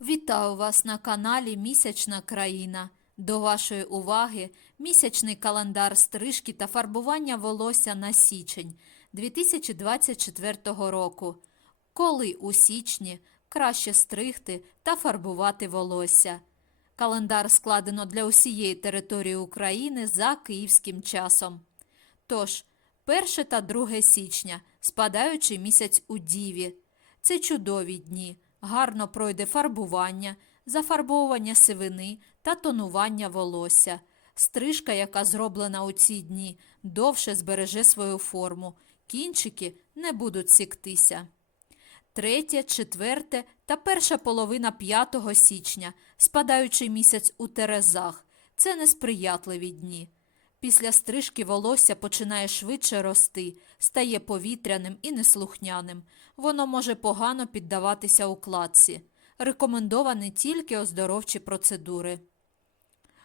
Вітаю вас на каналі Місячна країна. До вашої уваги місячний календар стрижки та фарбування волосся на січень 2024 року. Коли у січні краще стригти та фарбувати волосся. Календар складено для усієї території України за київським часом. Тож, 1 та 2 січня, спадаючий місяць у Діві. Це чудові дні. Гарно пройде фарбування, зафарбовування сивини та тонування волосся. Стрижка, яка зроблена у ці дні, довше збереже свою форму. Кінчики не будуть сіктися. Третє, четверте та перша половина 5 січня, спадаючий місяць у Терезах. Це несприятливі дні. Після стрижки волосся починає швидше рости, стає повітряним і неслухняним. Воно може погано піддаватися укладці. Рекомендовані тільки оздоровчі процедури.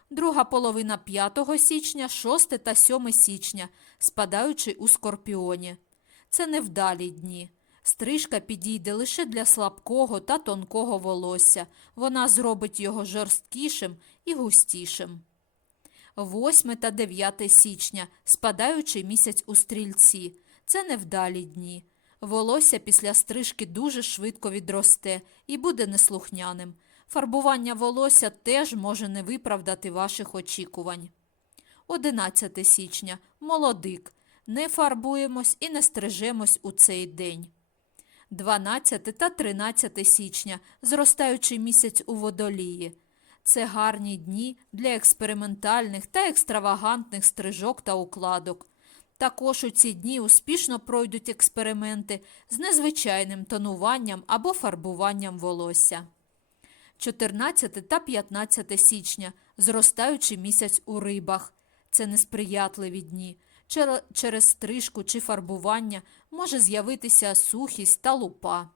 Друга половина 5 січня, 6 та 7 січня, спадаючи у скорпіоні. Це невдалі дні. Стрижка підійде лише для слабкого та тонкого волосся. Вона зробить його жорсткішим і густішим. 8 та 9 січня, спадаючий місяць у стрільці. Це невдалі дні. Волосся після стрижки дуже швидко відросте і буде неслухняним. Фарбування волосся теж може не виправдати ваших очікувань. 11 січня. Молодик. Не фарбуємось і не стрижемось у цей день. 12 та 13 січня, зростаючий місяць у водолії. Це гарні дні для експериментальних та екстравагантних стрижок та укладок. Також у ці дні успішно пройдуть експерименти з незвичайним тонуванням або фарбуванням волосся. 14 та 15 січня зростаючий місяць у рибах. Це несприятливі дні. Через стрижку чи фарбування може з'явитися сухість та лупа.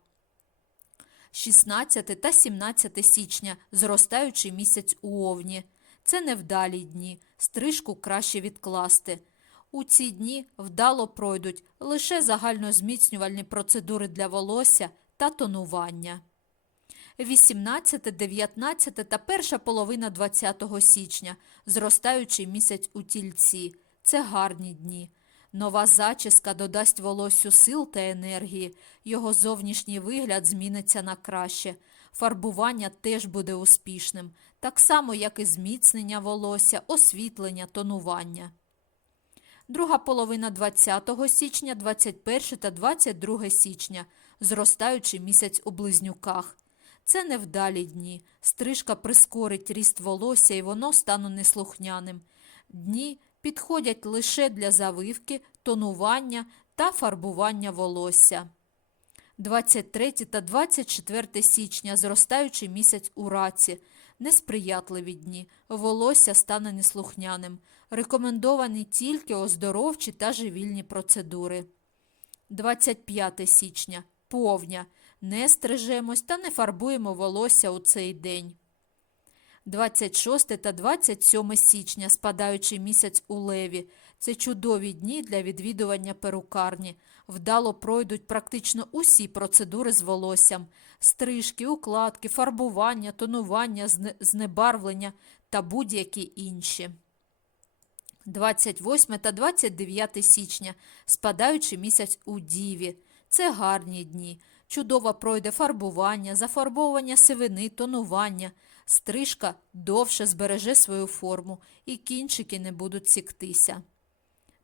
16 та 17 січня зростаючий місяць у овні. Це невдалі дні. Стрижку краще відкласти. У ці дні вдало пройдуть лише загальнозміцнювальні процедури для волосся та тонування. 18, 19 та перша половина 20 січня, зростаючий місяць у тільці. Це гарні дні. Нова зачіска додасть волоссю сил та енергії, його зовнішній вигляд зміниться на краще. Фарбування теж буде успішним, так само, як і зміцнення волосся, освітлення, тонування. Друга половина 20 січня, 21 та 22 січня, зростаючий місяць у близнюках. Це невдалі дні. Стрижка прискорить ріст волосся і воно стане неслухняним. Дні підходять лише для завивки, тонування та фарбування волосся. 23 та 24 січня, зростаючий місяць у раці. Несприятливі дні. Волосся стане неслухняним. Рекомендовані тільки оздоровчі та живільні процедури. 25 січня. Повня. Не стрижемось та не фарбуємо волосся у цей день. 26 та 27 січня, спадаючий місяць у леві. Це чудові дні для відвідування перукарні. Вдало пройдуть практично усі процедури з волоссям: стрижки, укладки, фарбування, тонування, знебарвлення та будь-які інші. 28 та 29 січня, спадаючий місяць у Діві. Це гарні дні. Чудово пройде фарбування, зафарбовування сивини, тонування. Стрижка довше збереже свою форму і кінчики не будуть сіктися.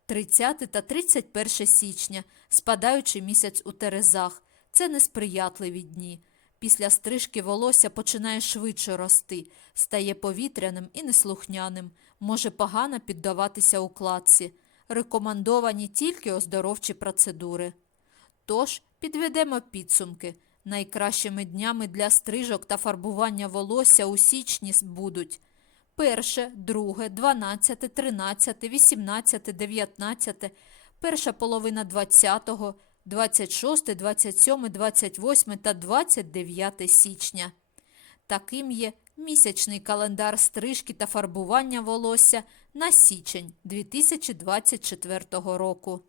30 та 31 січня, спадаючий місяць у Терезах. Це несприятливі дні. Після стрижки волосся починає швидше рости, стає повітряним і неслухняним, може погано піддаватися укладці. Рекомендовані тільки оздоровчі процедури. Тож підведемо підсумки. Найкращими днями для стрижок та фарбування волосся у січні будуть 1, 2, 12, 13, 18, 19, перша половина 20, 26, 27, 28 та 29 січня. Таким є місячний календар стрижки та фарбування волосся на січень 2024 року.